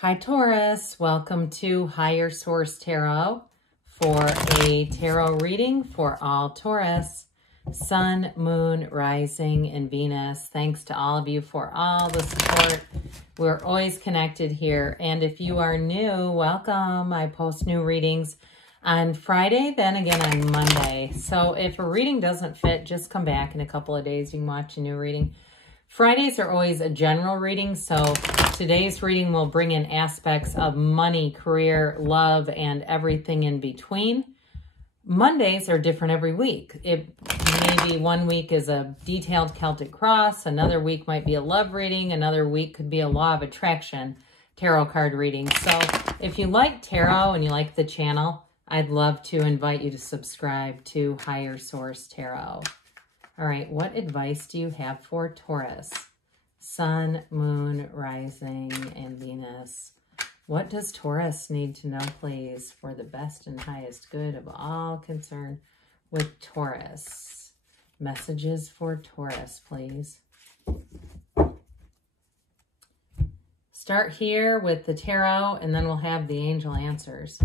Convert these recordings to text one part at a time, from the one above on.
Hi Taurus, welcome to Higher Source Tarot for a tarot reading for all Taurus, Sun, Moon, Rising, and Venus. Thanks to all of you for all the support. We're always connected here. And if you are new, welcome. I post new readings on Friday, then again on Monday. So if a reading doesn't fit, just come back in a couple of days. You can watch a new reading. Fridays are always a general reading, so today's reading will bring in aspects of money, career, love, and everything in between. Mondays are different every week. Maybe one week is a detailed Celtic cross, another week might be a love reading, another week could be a law of attraction tarot card reading. So if you like tarot and you like the channel, I'd love to invite you to subscribe to Higher Source Tarot. All right, what advice do you have for Taurus? Sun, Moon, Rising, and Venus. What does Taurus need to know, please, for the best and highest good of all concerned with Taurus? Messages for Taurus, please. Start here with the tarot, and then we'll have the angel answers.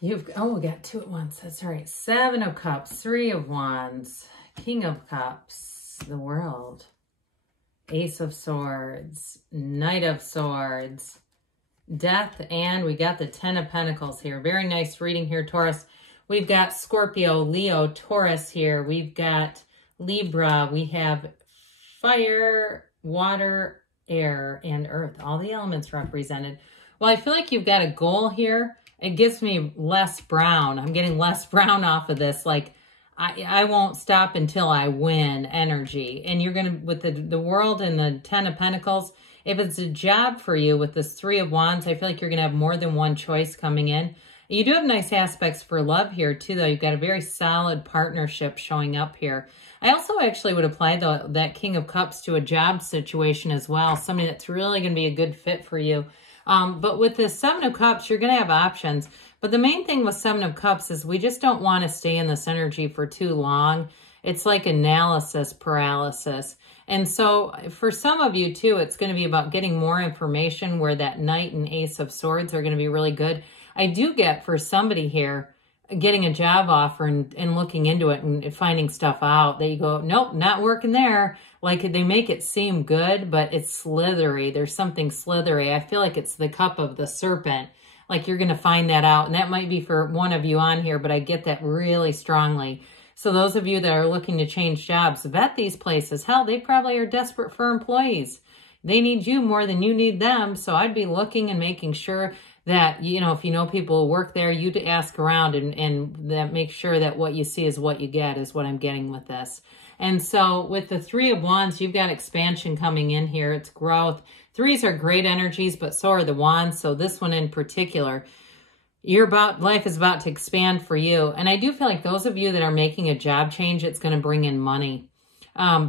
We got two at once. That's right. Seven of Cups, Three of Wands, King of Cups, the World, Ace of Swords, Knight of Swords, Death, and we got the Ten of Pentacles here. Very nice reading here, Taurus. We've got Scorpio, Leo, Taurus here. We've got Libra. We have fire, water, air, and earth. All the elements represented. Well, I feel like you've got a goal here. It gives me less brown. I'm getting less brown off of this. Like, I won't stop until I win energy. And you're going to, with the World and the Ten of Pentacles, if it's a job for you with this Three of Wands, I feel like you're going to have more than one choice coming in. You do have nice aspects for love here, too, though. You've got a very solid partnership showing up here. I also actually would apply that King of Cups to a job situation as well. Somebody that's really going to be a good fit for you. But with the Seven of Cups, you're going to have options. But the main thing with Seven of Cups is we just don't want to stay in this energy for too long. It's like analysis paralysis. And so for some of you, too, it's going to be about getting more information where that Knight and Ace of Swords are going to be really good. I do get for somebody here getting a job offer and looking into it and finding stuff out that you go, nope, not working there. Like they make it seem good, but it's slithery. There's something slithery. I feel like it's the cup of the serpent. Like you're going to find that out. And that might be for one of you on here, but I get that really strongly. So those of you that are looking to change jobs, vet these places. Hell, they probably are desperate for employees. They need you more than you need them. So I'd be looking and making sure that, you know, if you know people who work there, you to ask around and that make sure that what you see is what you get is what I'm getting with this. And so with the Three of Wands, you've got expansion coming in here. It's growth. Threes are great energies, but so are the Wands. So this one in particular, life is about to expand for you. And I do feel like those of you that are making a job change, it's going to bring in money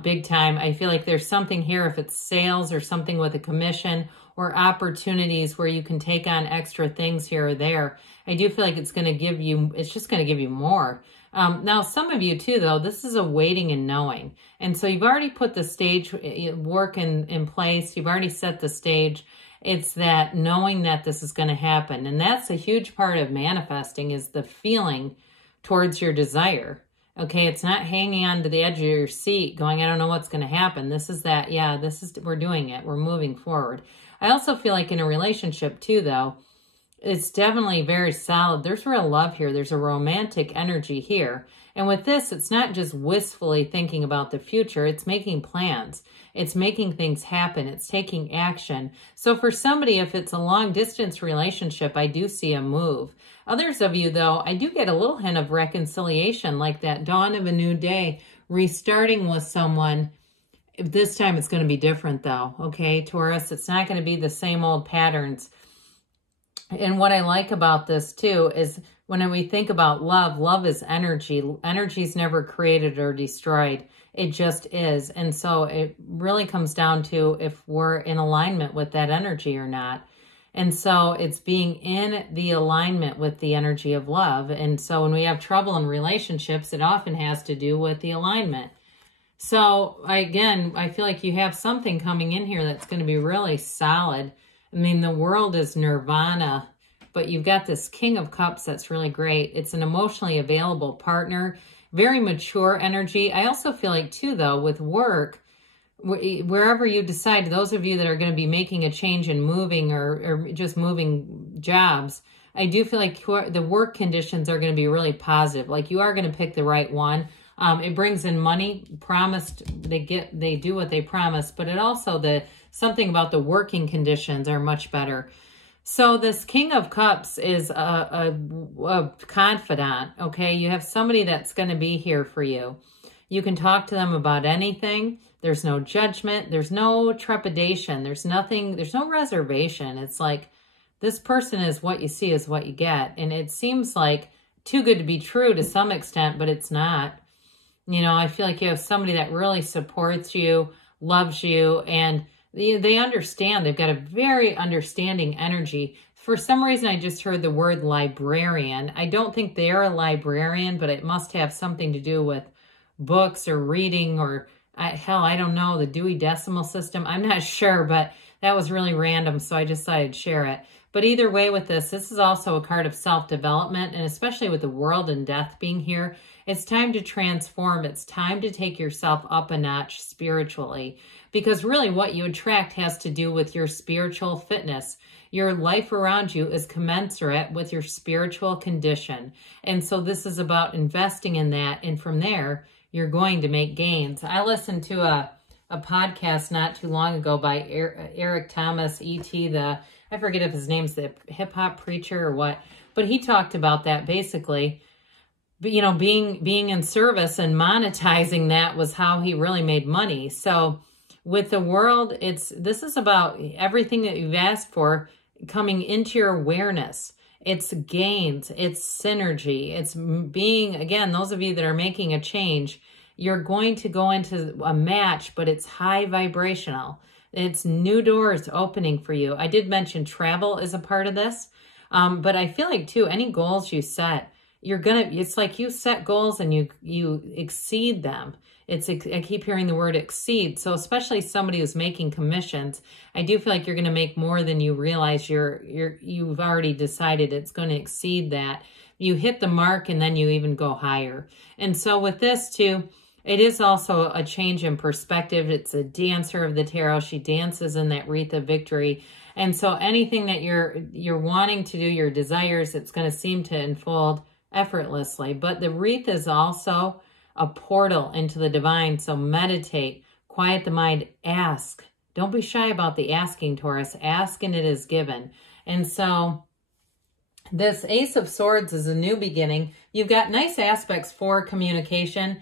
big time. I feel like there's something here, if it's sales or something with a commission or opportunities where you can take on extra things here or there. I do feel like it's going to give you, it's just going to give you more. Now, some of you too, though, this is a waiting and knowing. And so you've already put the stage work in place. You've already set the stage. It's that knowing that this is going to happen. And that's a huge part of manifesting is the feeling towards your desire. Okay, it's not hanging on to the edge of your seat going, I don't know what's going to happen. This is that, yeah, we're doing it. We're moving forward. I also feel like in a relationship too, though, it's definitely very solid. There's real love here. There's a romantic energy here. And with this, it's not just wistfully thinking about the future. It's making plans. It's making things happen. It's taking action. So for somebody, if it's a long distance relationship, I do see a move. Others of you, though, I do get a little hint of reconciliation, like that dawn of a new day, restarting with someone. This time it's going to be different, though. Okay, Taurus, it's not going to be the same old patterns. And what I like about this, too, is when we think about love, love is energy. Energy is never created or destroyed. It just is. And so it really comes down to if we're in alignment with that energy or not. And so it's being in the alignment with the energy of love. And so when we have trouble in relationships, it often has to do with the alignment. So again, I feel like you have something coming in here that's going to be really solid. I mean, the world is nirvana, but you've got this King of Cups that's really great. It's an emotionally available partner, very mature energy. I also feel like too, though, with work, wherever you decide, those of you that are going to be making a change and moving or just moving jobs, I do feel like the work conditions are going to be really positive. Like you are going to pick the right one. It brings in money, promised, they do what they promise, but it also, something about the working conditions are much better. So this King of Cups is a confidant, okay? You have somebody that's going to be here for you. You can talk to them about anything. There's no judgment. There's no trepidation. There's nothing, there's no reservation. It's like this person is what you see is what you get. And it seems like too good to be true to some extent, but it's not. You know, I feel like you have somebody that really supports you, loves you, and they understand. They've got a very understanding energy. For some reason, I just heard the word librarian. I don't think they're a librarian, but it must have something to do with books or reading or, hell, I don't know, the Dewey Decimal System. I'm not sure, but that was really random, so I just thought I'd share it. But either way with this is also a card of self-development, and especially with the world and death being here, it's time to transform. It's time to take yourself up a notch spiritually, because really what you attract has to do with your spiritual fitness. Your life around you is commensurate with your spiritual condition. And so this is about investing in that. And from there, you're going to make gains. I listened to a podcast not too long ago by Eric Thomas, E.T., I forget if his name's the hip hop preacher or what, but he talked about that basically. But, you know, being in service and monetizing that was how he really made money. So with the world, this is about everything that you've asked for coming into your awareness. It's gains, it's synergy, it's being, again, those of you that are making a change, you're going to go into a match, but it's high vibrational. It's new doors opening for you. I did mention travel is a part of this, but I feel like too, any goals you set, it's like you set goals and you exceed them. I keep hearing the word exceed. So especially somebody who's making commissions, I do feel like you're going to make more than you realize you've already decided it's going to exceed that. You hit the mark and then you even go higher. And so with this too, it is also a change in perspective. It's a dancer of the tarot. She dances in that wreath of victory. And so anything that you're wanting to do, your desires, it's going to seem to unfold effortlessly. But the wreath is also a portal into the divine. So meditate, quiet the mind, ask. Don't be shy about the asking, Taurus. Ask and it is given. And so this Ace of Swords is a new beginning. You've got nice aspects for communication.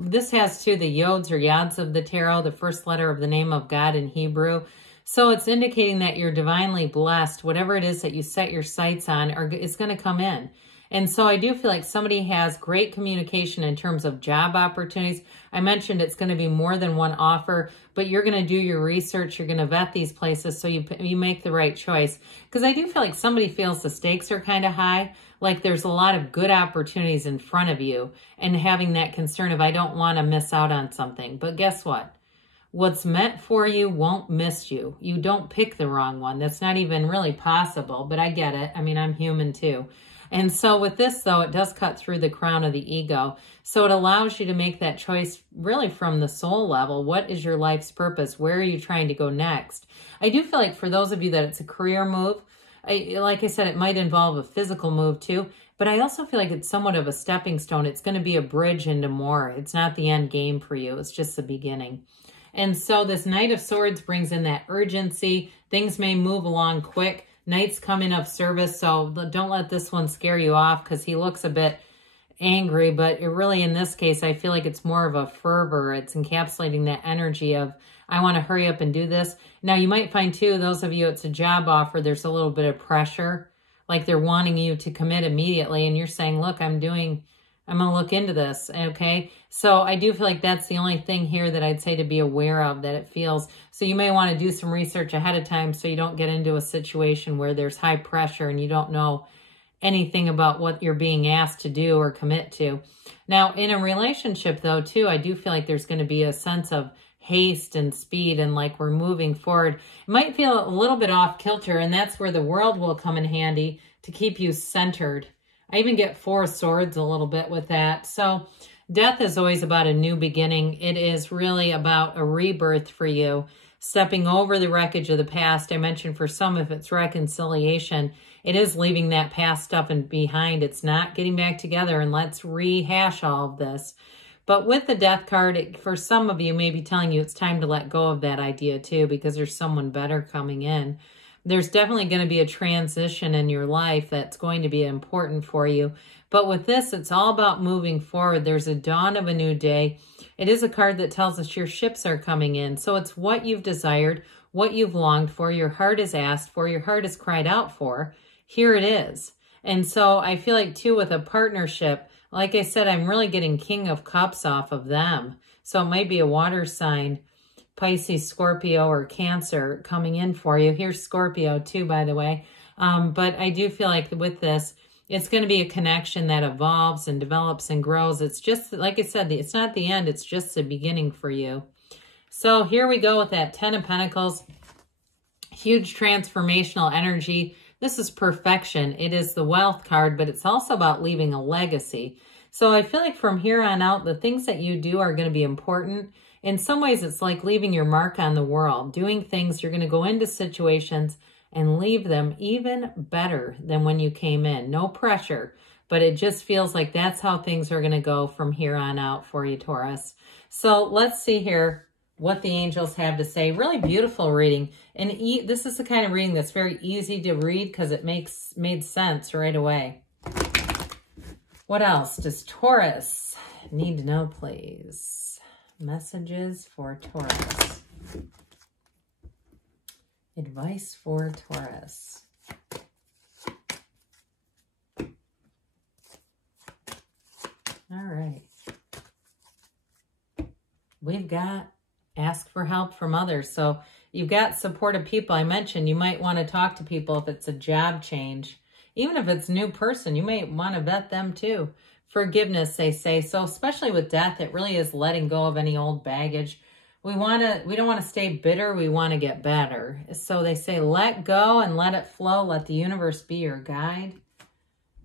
This has too the yods or yads of the tarot, the first letter of the name of God in Hebrew. So it's indicating that you're divinely blessed. Whatever it is that you set your sights on is going to come in. And so I do feel like somebody has great communication in terms of job opportunities. I mentioned it's going to be more than one offer, but you're going to do your research. You're going to vet these places so you make the right choice. Because I do feel like somebody feels the stakes are kind of high, like there's a lot of good opportunities in front of you, and having that concern of I don't want to miss out on something. But guess what? What's meant for you won't miss you. You don't pick the wrong one. That's not even really possible, but I get it. I mean, I'm human too. And so with this, though, it does cut through the crown of the ego. So it allows you to make that choice really from the soul level. What is your life's purpose? Where are you trying to go next? I do feel like for those of you that it's a career move, like I said, it might involve a physical move too, but I also feel like it's somewhat of a stepping stone. It's going to be a bridge into more. It's not the end game for you. It's just the beginning. And so this Knight of Swords brings in that urgency. Things may move along quick. Knight's coming of service, so don't let this one scare you off because he looks a bit angry, but it really, in this case, I feel like it's more of a fervor. It's encapsulating that energy of, I want to hurry up and do this. Now, you might find, too, those of you, it's a job offer, there's a little bit of pressure, like they're wanting you to commit immediately, and you're saying, look, I'm going to look into this, okay? So I do feel like that's the only thing here that I'd say to be aware of, that it feels. So you may want to do some research ahead of time so you don't get into a situation where there's high pressure and you don't know anything about what you're being asked to do or commit to. Now, in a relationship, though, too, I do feel like there's going to be a sense of haste and speed and like we're moving forward. It might feel a little bit off kilter, and that's where the world will come in handy to keep you centered. I even get 4 swords a little bit with that. So death is always about a new beginning. It is really about a rebirth for you, stepping over the wreckage of the past. I mentioned for some, if it's reconciliation, it is leaving that past stuff behind. It's not getting back together and let's rehash all of this. But with the death card, for some of you, may be telling you it's time to let go of that idea too, because there's someone better coming in. There's definitely going to be a transition in your life that's going to be important for you. But with this, it's all about moving forward. There's a dawn of a new day. It is a card that tells us your ships are coming in. So it's what you've desired, what you've longed for, your heart has asked for, your heart has cried out for. Here it is. And so I feel like too with a partnership, like I said, I'm really getting King of Cups off of them. So it might be a water sign, Pisces, Scorpio, or Cancer coming in for you. Here's Scorpio too, by the way. But I do feel like with this, it's going to be a connection that evolves and develops and grows. It's just, like I said, it's not the end. It's just the beginning for you. So here we go with that 10 of Pentacles. Huge transformational energy. This is perfection. It is the wealth card, but it's also about leaving a legacy. So I feel like from here on out, the things that you do are going to be important. In some ways, it's like leaving your mark on the world. Doing things, you're going to go into situations and leave them even better than when you came in. No pressure, but it just feels like that's how things are going to go from here on out for you, Taurus. So let's see here what the angels have to say. Really beautiful reading. And this is the kind of reading that's very easy to read because it made sense right away. What else does Taurus need to know, please? Messages for Taurus. Advice for Taurus. All right. We've got ask for help from others. So you've got supportive people. I mentioned you might want to talk to people if it's a job change. Even if it's a new person, you may want to vet them too. Forgiveness, they say. So especially with death, it really is letting go of any old baggage. We don't want to stay bitter. We want to get better. So they say, let go and let it flow. Let the universe be your guide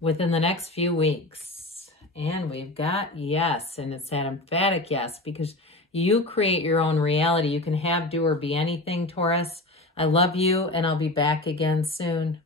within the next few weeks. And we've got yes. And it's that emphatic yes, because you create your own reality. You can have, do, or be anything, Taurus. I love you, and I'll be back again soon.